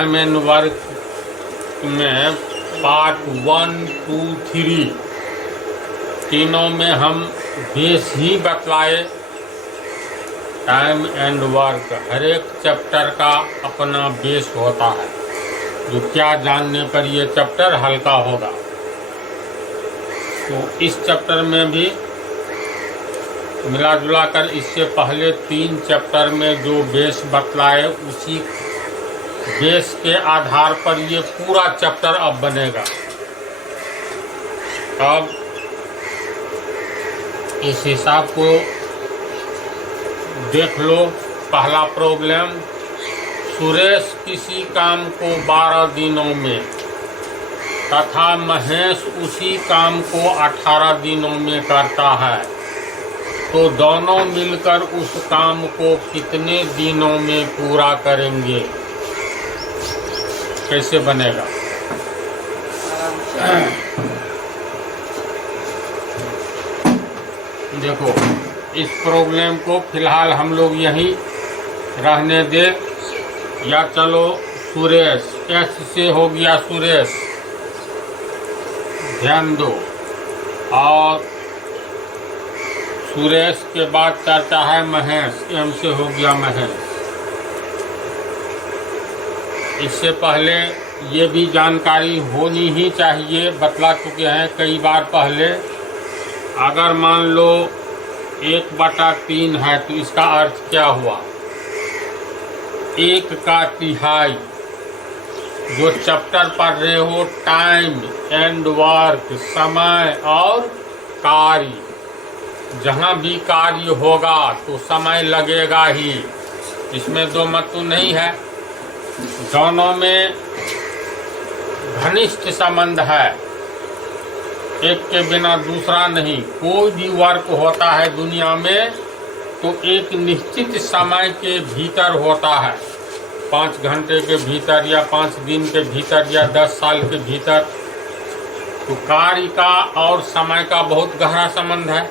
Time and work में part 1, 2, 3 तीनों में हम बेस ही बतलाए। टाइम एंड वर्क हर एक चैप्टर का अपना बेस होता है, जो क्या जानने पर ये चैप्टर हल्का होगा। तो इस चैप्टर में भी मिला जुला कर इससे पहले 3 चैप्टर में जो बेस बतलाए, उसी बेस के आधार पर ये पूरा चैप्टर अब बनेगा। अब इस हिसाब को देख लो। पहला प्रॉब्लम, सुरेश किसी काम को 12 दिनों में तथा महेश उसी काम को 18 दिनों में करता है, तो दोनों मिलकर उस काम को कितने दिनों में पूरा करेंगे? कैसे बनेगा? देखो, इस प्रॉब्लम को फिलहाल हम लोग यहीं रहने दे, या चलो सुरेश, एस से हो गया सुरेश, ध्यान दो। और सुरेश के बाद चर्चा है महेश, एम से हो गया महेश। इससे पहले ये भी जानकारी होनी ही चाहिए, बतला चुके हैं कई बार पहले। अगर मान लो 1/3 है तो इसका अर्थ क्या हुआ? 1 का तिहाई। जो चैप्टर पढ़ रहे हो, टाइम एंड वर्क, समय और कार्य, जहाँ भी कार्य होगा तो समय लगेगा ही, इसमें दो मत तो नहीं है। दोनों में घनिष्ठ संबंध है, एक के बिना दूसरा नहीं। कोई भी वर्क होता है दुनिया में तो एक निश्चित समय के भीतर होता है, 5 घंटे के भीतर या 5 दिन के भीतर या 10 साल के भीतर। तो कार्य का और समय का बहुत गहरा संबंध है।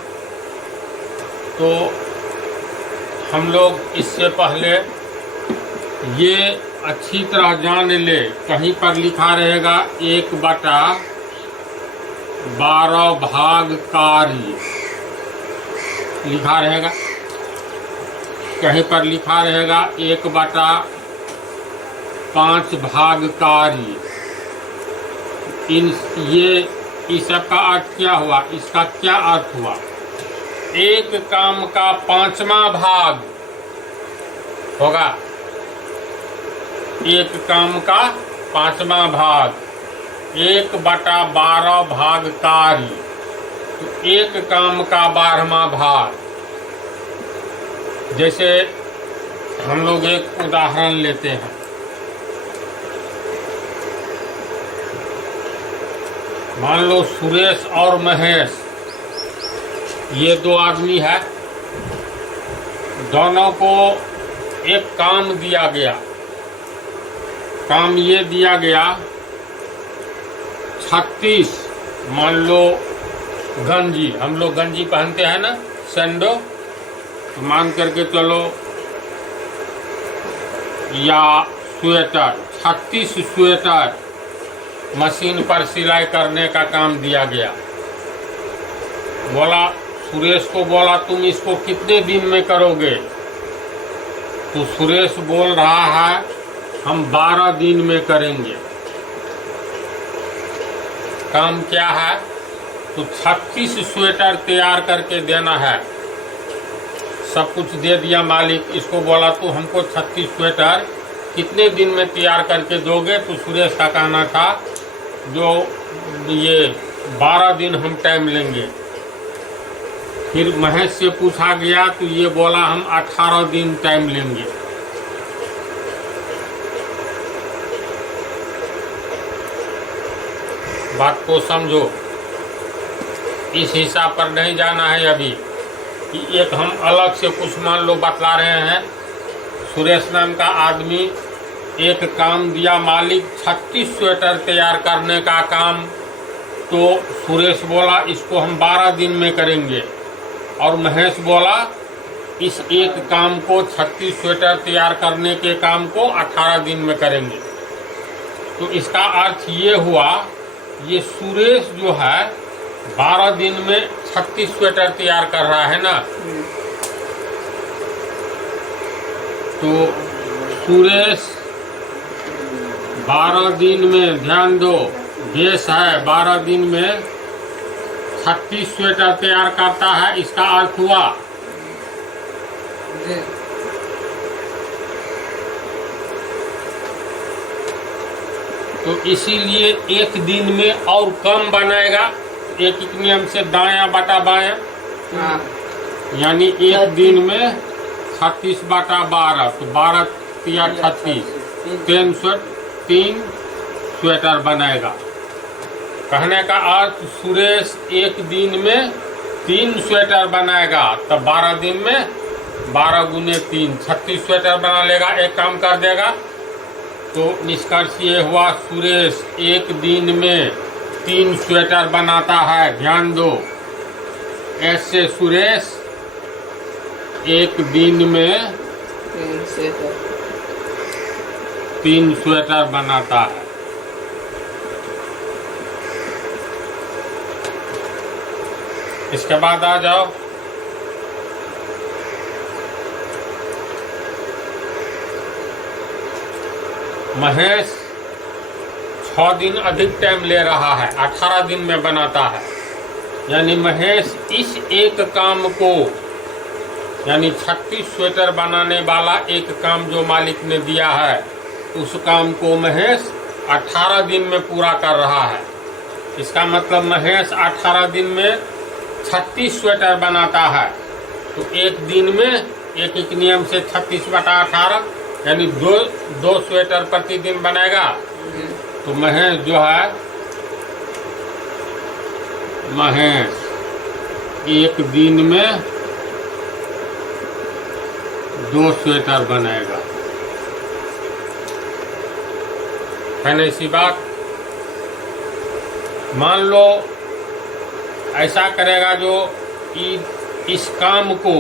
तो हम लोग इससे पहले ये अच्छी तरह जान ले, कहीं पर लिखा रहेगा 1/12 भाग कार्य लिखा रहेगा, कहीं पर लिखा रहेगा 1/5 भाग कार्य। इस सब का अर्थ क्या हुआ? इसका क्या अर्थ हुआ? एक काम का 5वां भाग होगा, एक काम का 5वां भाग, 1/12 भाग कार्य, तो एक काम का 12वां भाग। जैसे हम लोग एक उदाहरण लेते हैं, मान लो सुरेश और महेश, ये 2 आदमी है, दोनों को एक काम दिया गया। काम ये दिया गया 36, मान लो गंजी, हम लोग गंजी पहनते हैं ना, सैंडो, तो मान करके चलो, या स्वेटर, 36 स्वेटर मशीन पर सिलाई करने का काम दिया गया। बोला, सुरेश को बोला तुम इसको कितने दिन में करोगे? तो सुरेश बोल रहा है हम 12 दिन में करेंगे। काम क्या है? तो 36 स्वेटर तैयार करके देना है। सब कुछ दे दिया मालिक, इसको बोला तो हमको 36 स्वेटर कितने दिन में तैयार करके दोगे? तो सुरेश का कहना था जो ये 12 दिन हम टाइम लेंगे। फिर महेश से पूछा गया तो ये बोला हम 18 दिन टाइम लेंगे। बात को समझो, इस हिसाब पर नहीं जाना है अभी कि एक हम अलग से कुछ मान लो बतला रहे हैं। सुरेश नाम का आदमी एक काम दिया मालिक, 36 स्वेटर तैयार करने का काम, तो सुरेश बोला इसको हम 12 दिन में करेंगे, और महेश बोला इस एक काम को 36 स्वेटर तैयार करने के काम को 18 दिन में करेंगे। तो इसका अर्थ ये हुआ, ये सुरेश जो है 12 दिन में 36 स्वेटर तैयार कर रहा है ना। तो सुरेश 12 दिन में, ध्यान दो, बेस है 12 दिन में 36 स्वेटर तैयार करता है, इसका अर्थ हुआ। तो इसीलिए एक दिन में और कम बनाएगा, एक नियम से दाया बटा बाया, यानी एक दिन में 36 बटा 12, तो 12 या 36, 3 स्वेटर बनाएगा। कहने का अर्थ सुरेश एक दिन में 3 स्वेटर बनाएगा, तब 12 दिन में 12 गुने 3 36 स्वेटर बना लेगा, एक काम कर देगा। तो निष्कर्ष ये हुआ, सुरेश एक दिन में 3 स्वेटर बनाता है। ध्यान दो, ऐसे सुरेश एक दिन में 3 स्वेटर बनाता है। इसके बाद आ जाओ, महेश 6 दिन अधिक टाइम ले रहा है, 18 दिन में बनाता है। यानी महेश इस एक काम को, यानी 36 स्वेटर बनाने वाला एक काम जो मालिक ने दिया है, उस काम को महेश 18 दिन में पूरा कर रहा है। इसका मतलब महेश 18 दिन में 36 स्वेटर बनाता है। तो एक दिन में एक नियम से 36 बटा 18, यानी दो स्वेटर प्रतिदिन बनाएगा। तो महेश जो है, महेश एक दिन में 2 स्वेटर बनाएगा, है ना। इसी बात मान लो ऐसा करेगा जो इस काम को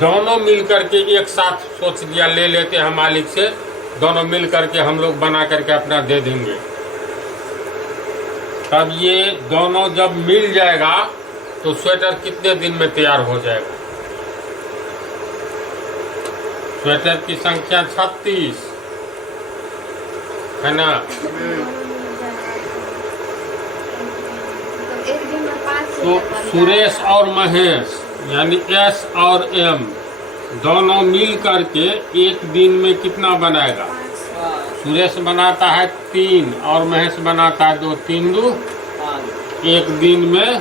दोनों मिल करके एक साथ सोच लिया, ले लेते हैं मालिक से, दोनों मिल करके हम लोग बना करके अपना दे देंगे। तब ये दोनों जब मिल जाएगा तो स्वेटर कितने दिन में तैयार हो जाएगा? स्वेटर की संख्या 36 है ना। तो सुरेश और महेश यानी एस और एम दोनों मिल करके एक दिन में कितना बनाएगा? सुरेश बनाता है 3 और महेश बनाता है 2, 3 2, एक दिन में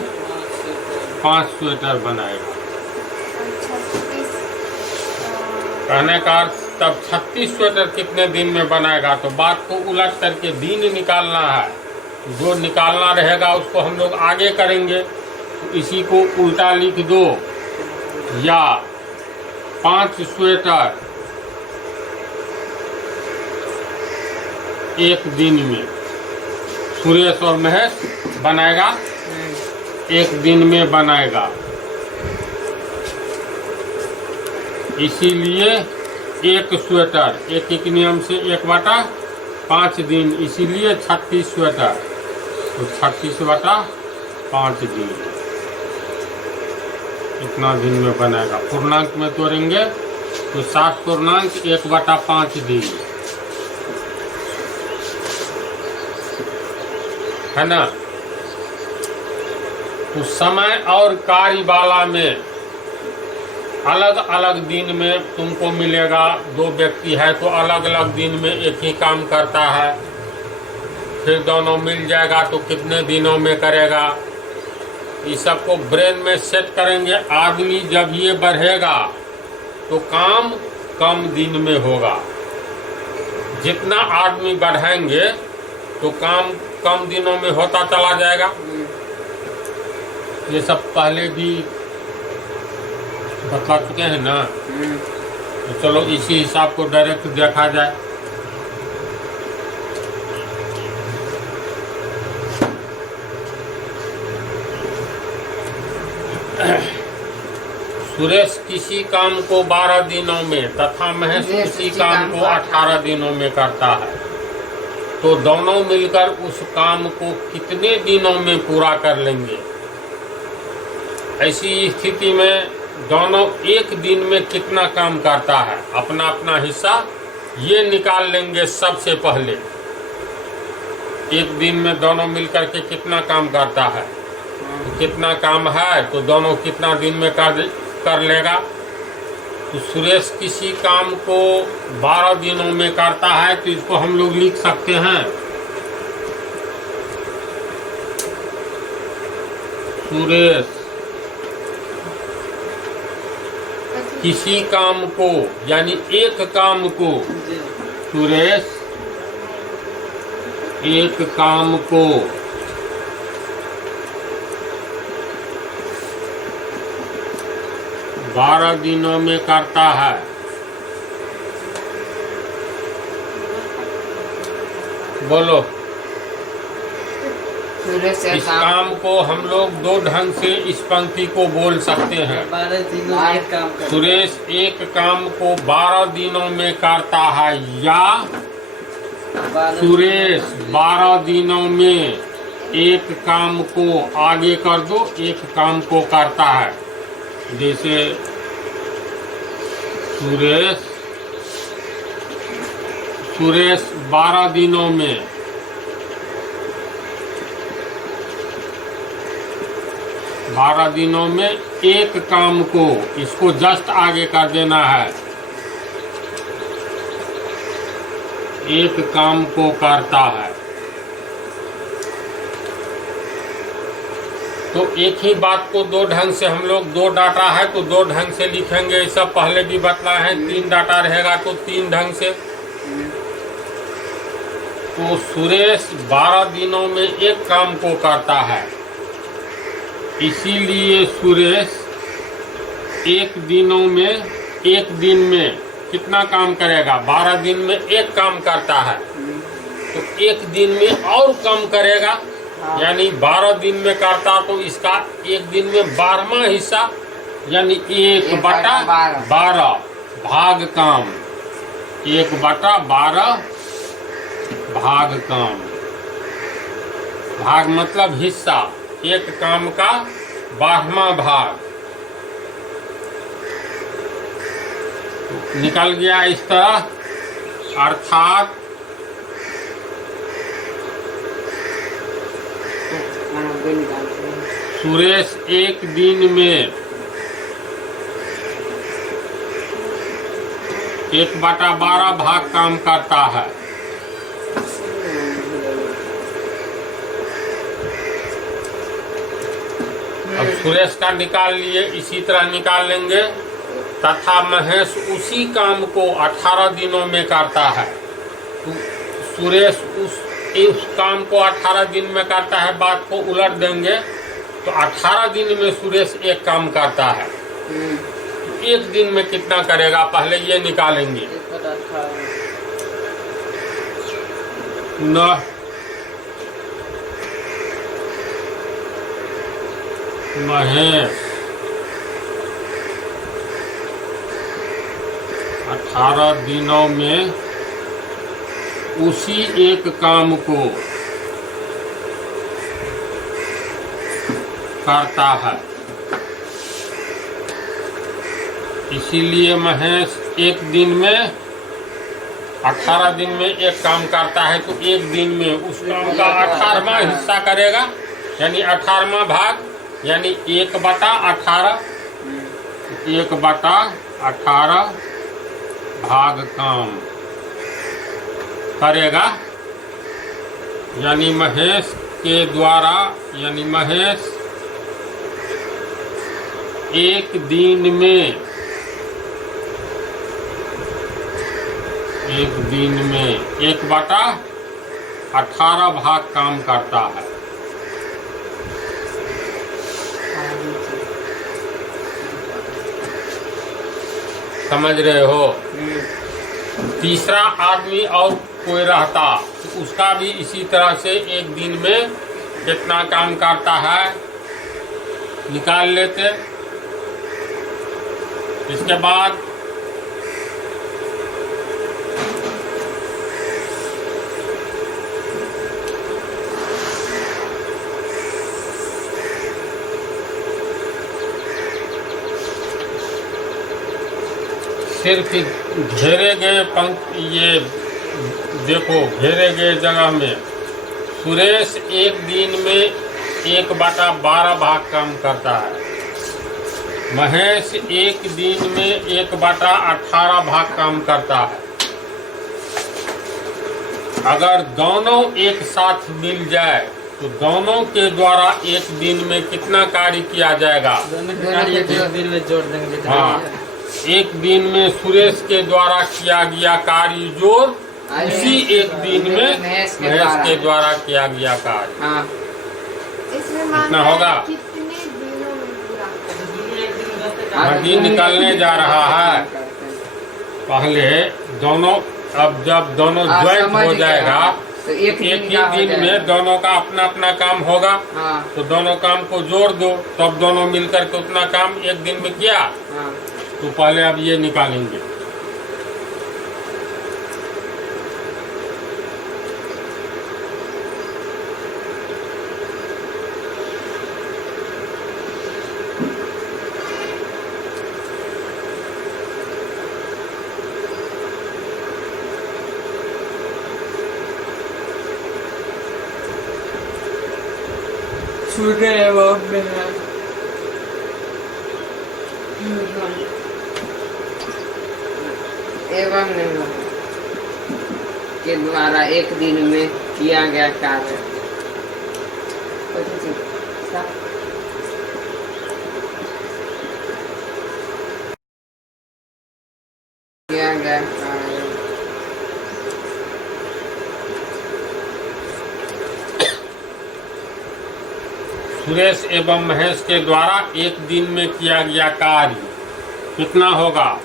5 स्वेटर बनाएगा। कहने का अर्थ तब 36 स्वेटर कितने दिन में बनाएगा? तो बात को उलट करके दिन निकालना है, जो निकालना रहेगा उसको हम लोग आगे करेंगे। तो इसी को उल्टा लिख दो, या 5 स्वेटर एक दिन में सुरेश और महेश बनाएगा, एक दिन में बनाएगा। इसीलिए एक स्वेटर एक नियम से 1/5 दिन, इसीलिए 36 स्वेटर। तो 36/5 दिन इतना दिन में बनेगा। पूर्णांक में तोड़ेंगे तो 7 पूर्णांक 1/5 दिन, है ना। तो समय और कार्यवाला में अलग अलग दिन में तुमको मिलेगा। 2 व्यक्ति है तो अलग अलग दिन में एक ही काम करता है, फिर दोनों मिल जाएगा तो कितने दिनों में करेगा। इस सबको ब्रेन में सेट करेंगे। आदमी जब ये बढ़ेगा तो काम कम दिन में होगा। जितना आदमी बढ़ाएंगे तो काम कम दिनों में होता चला जाएगा। ये सब पहले भी बता चुके हैं ना। तो चलो इसी हिसाब को डायरेक्ट देखा जाए। सुरेश किसी काम को 12 दिनों में तथा महेश किसी काम को 18 दिनों में करता है। तो दोनों मिलकर उस काम को कितने दिनों में पूरा कर लेंगे। ऐसी स्थिति में दोनों एक दिन में कितना काम करता है, अपना अपना हिस्सा ये निकाल लेंगे सबसे पहले। एक दिन में दोनों मिलकर के कितना काम करता है, तो कितना काम है तो दोनों कितना दिन में कर लेगा। तो सुरेश किसी काम को 12 दिनों में करता है, तो इसको हम लोग लिख सकते हैं सुरेश किसी काम को, यानी एक काम को, सुरेश एक काम को 12 दिनों में करता है। बोलो। इस काम को हम लोग दो ढंग से इस पंक्ति को बोल सकते हैं। 12 दिनों में काम करता है। सुरेश एक काम को 12 दिनों में करता है, या सुरेश 12 दिनों में एक काम को आगे कर दो, एक काम को करता है। जैसे सुरेश 12 दिनों में एक काम को, इसको जस्ट आगे कर देना है, एक काम को करता है। तो एक ही बात को दो ढंग से हम लोग, दो डाटा है तो दो ढंग से लिखेंगे। ये सब पहले भी बतलाया है। 3 डाटा रहेगा तो 3 ढंग से। तो सुरेश 12 दिनों में एक काम को करता है, इसीलिए सुरेश एक दिन में कितना काम करेगा। 12 दिन में एक काम करता है, तो एक दिन में और कम करेगा, यानी 12 दिन में करता तो इसका एक दिन में 12वां हिस्सा, यानी 1/12 भाग काम, 1/12 भाग काम। भाग मतलब हिस्सा, एक काम का 12वां भाग निकल गया इस तरह। अर्थात सुरेश एक दिन में 1/12 भाग काम करता है। अब सुरेश का निकाल लिए, इसी तरह निकाल लेंगे। तथा महेश उसी काम को 18 दिनों में करता है। तो सुरेश उस काम को 18 दिन में करता है। बात को उलट देंगे तो 18 दिन में सुरेश एक काम करता है। तो एक दिन में कितना करेगा, पहले ये निकालेंगे। महेश 18 दिनों में उसी एक काम को करता है, इसीलिए महेश एक दिन में 18 दिन में एक काम करता है। तो एक दिन में उस काम का 18वां हिस्सा करेगा, यानी 18वां भाग, यानी 1/18 भाग काम करेगा। यानी महेश के द्वारा, यानी महेश एक दिन में 1/18 भाग काम करता है। समझ रहे हो। तीसरा आदमी और कोई रहता तो उसका भी इसी तरह से एक दिन में कितना काम करता है निकाल लेते। इसके बाद सिर्फ घेरे गए ये देखो, घेरे गए जगह में सुरेश एक दिन में 1/12 भाग काम करता है, महेश एक दिन में 1/18 भाग काम करता है। अगर दोनों एक साथ मिल जाए तो दोनों के द्वारा एक दिन में कितना कार्य किया जाएगा? एक दिन में जोड़ देंगे। हाँ, एक दिन में सुरेश के द्वारा किया गया कार्य जोड़ उसी एक दिन में महेश के द्वारा किया गया कार्य। हाँ, कितना होगा? कितने दिनों में पूरा? दिन निकलने जा रहा है। पहले दोनों, अब जब दोनों ज्वाइंट हो जाएगा तो एक ही दिन में दोनों का अपना अपना काम होगा। हाँ, तो दोनों काम को जोड़ दो, तब दोनों मिलकर के उतना काम एक दिन में किया। हाँ। तो पहले अब ये निकालेंगे। एवं के द्वारा एक दिन में किया गया कार्य। किया गया कार्य सुरेश एवं महेश के द्वारा एक दिन में किया गया कार्य कितना होगा?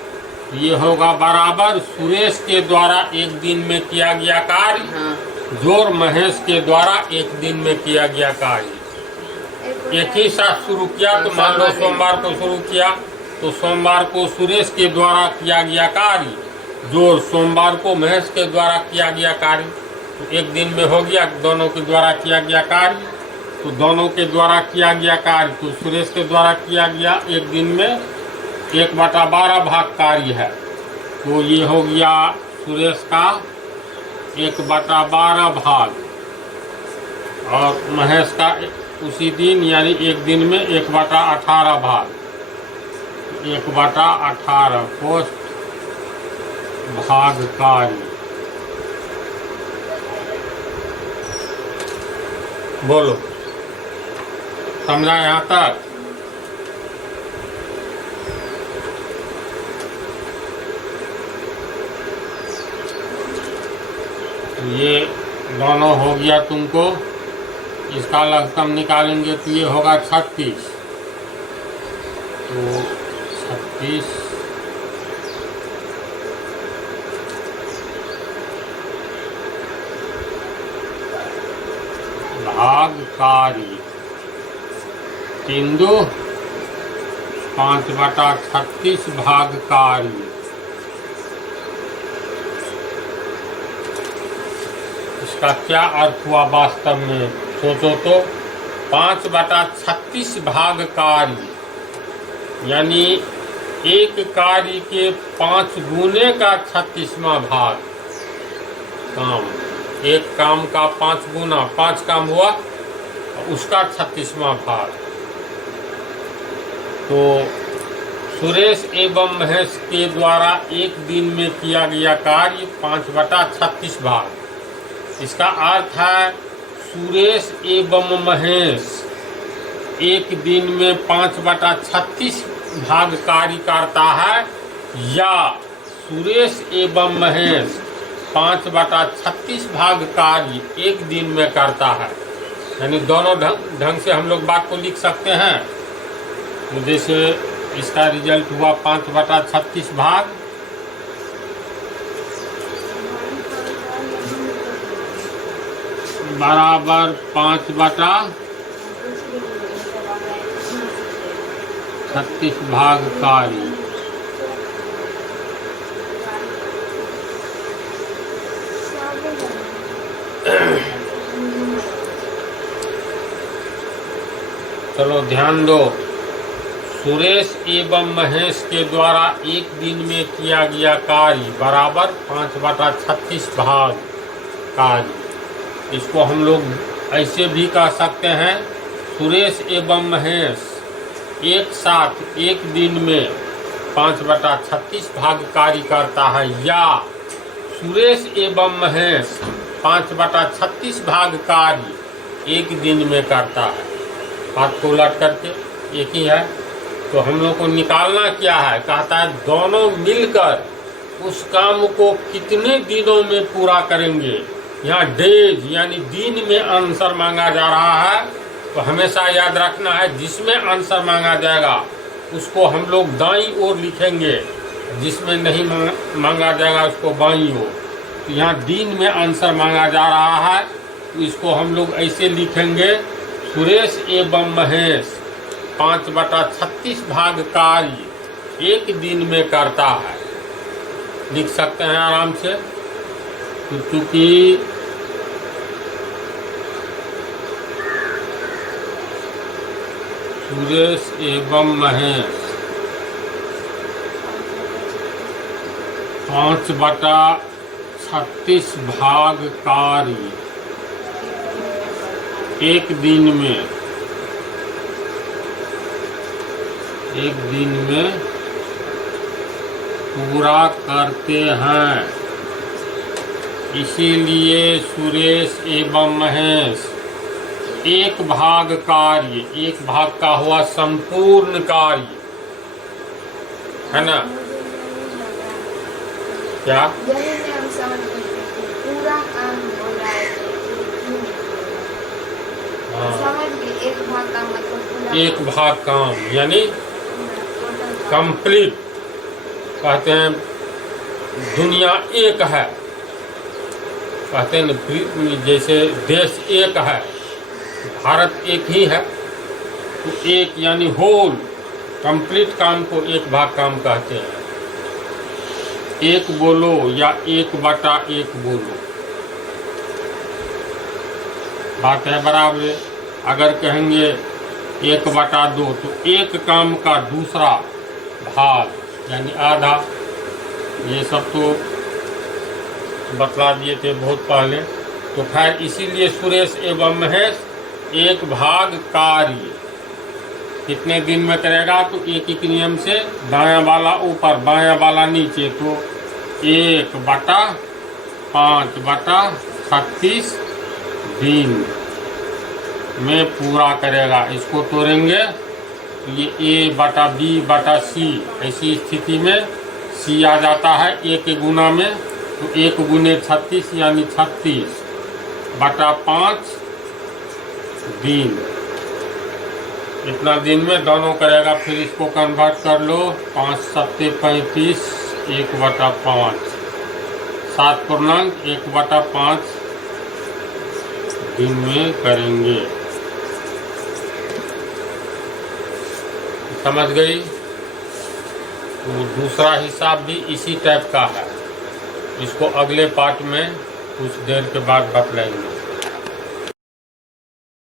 ये होगा बराबर सुरेश के द्वारा एक दिन में किया गया कार्य हाँ। जोड़ महेश के द्वारा एक दिन में किया गया कार्य। एक ही साथ शुरू किया तो मान लो सोमवार को शुरू किया तो सोमवार को सुरेश के द्वारा किया गया कार्य जोड़ सोमवार को महेश के द्वारा किया गया कार्य, तो एक दिन में हो गया। दोनों के द्वारा किया गया कार्य, तो दोनों के द्वारा किया गया कार्य तो सुरेश के द्वारा किया गया एक दिन में 1/12 भाग कार्य है। तो ये हो गया सुरेश का 1/12 भाग और महेश का उसी दिन यानी एक दिन में 1/18 भाग। 1/18 पोस्ट भाग कार्य। बोलो, समझा यहाँ तक? ये दोनों हो गया तुमको, इसका लघुत्तम निकालेंगे तो ये होगा 36। तो 36 भाग कार्य 3×2 5/36 भाग कार्य। इसका क्या अर्थ हुआ वास्तव में? सोचो तो 5/36 भाग कार्य यानी एक कार्य के 5 गुने का 36वां भाग काम। एक काम का 5 गुना 5 काम हुआ उसका 36वां भाग। तो सुरेश एवं महेश के द्वारा एक दिन में किया गया कार्य 5/36 भाग। इसका अर्थ है सुरेश एवं महेश एक दिन में 5/36 भाग कार्य करता है या सुरेश एवं महेश 5/36 भाग कार्य एक दिन में करता है। यानी दोनों ढंग से हम लोग बात को लिख सकते हैं। तो जैसे इसका रिजल्ट हुआ 5/36 भाग बराबर 5/36 भाग कार्य। चलो ध्यान दो, सुरेश एवं महेश के द्वारा एक दिन में किया गया कार्य बराबर 5/36 भाग कार्य। इसको हम लोग ऐसे भी कह सकते हैं, सुरेश एवं महेश एक साथ एक दिन में 5/36 भाग कार्य करता है, या सुरेश एवं महेश 5/36 भाग कार्य एक दिन में करता है। हाथ को उलट करके एक ही है। तो हम लोग को निकालना क्या है, कहता है दोनों मिलकर उस काम को कितने दिनों में पूरा करेंगे। यहाँ डेज यानी दिन में आंसर मांगा जा रहा है, तो हमेशा याद रखना है जिसमें आंसर मांगा जाएगा उसको हम लोग दाईं ओर लिखेंगे, जिसमें नहीं मांगा जाएगा उसको बाईं ओर। तो यहाँ दिन में आंसर मांगा जा रहा है, तो इसको हम लोग ऐसे लिखेंगे, सुरेश एवं महेश 5/36 भाग कार्य एक दिन में करता है। लिख सकते हैं आराम से। तो चूंकि सुरेश एवं महेश 5/36 भाग कार्य एक दिन में पूरा करते हैं, इसीलिए सुरेश एवं महेश एक भाग कार्य, एक भाग का हुआ संपूर्ण कार्य, है ना? क्या जैसे हम समझ गए पूरा काम हो रहा है, समझ गए। एक भाग का मतलब पूरा, एक भाग काम यानी कंप्लीट। कहते हैं दुनिया एक है, कहते हैं जैसे देश एक है, भारत एक ही है, तो एक यानी होल कंप्लीट काम को एक भाग काम कहते हैं। एक बोलो या 1/1 बोलो, बात है बराबर। अगर कहेंगे 1/2 तो एक काम का दूसरा भाग यानी आधा। ये सब तो बतला दिए थे बहुत पहले। तो खैर इसीलिए सुरेश एवं महेश एक भाग कार्य कितने दिन में करेगा, तो एक नियम से दायां वाला ऊपर बायां वाला नीचे, तो 1/5/36 दिन में पूरा करेगा। इसको तोड़ेंगे तो ये A/B/C, ऐसी स्थिति में C आ जाता है A के गुना में, तो 1 × 36 यानी 36/5 दिन। इतना दिन में दोनों करेगा। फिर इसको कन्वर्ट कर लो, 5 × 7 = 35, 1/5 7 पूर्णांक 1/5 दिन में करेंगे। समझ गई? तो दूसरा हिसाब भी इसी टाइप का है। इसको अगले पार्ट में कुछ देर के बाद बतलाएंगे।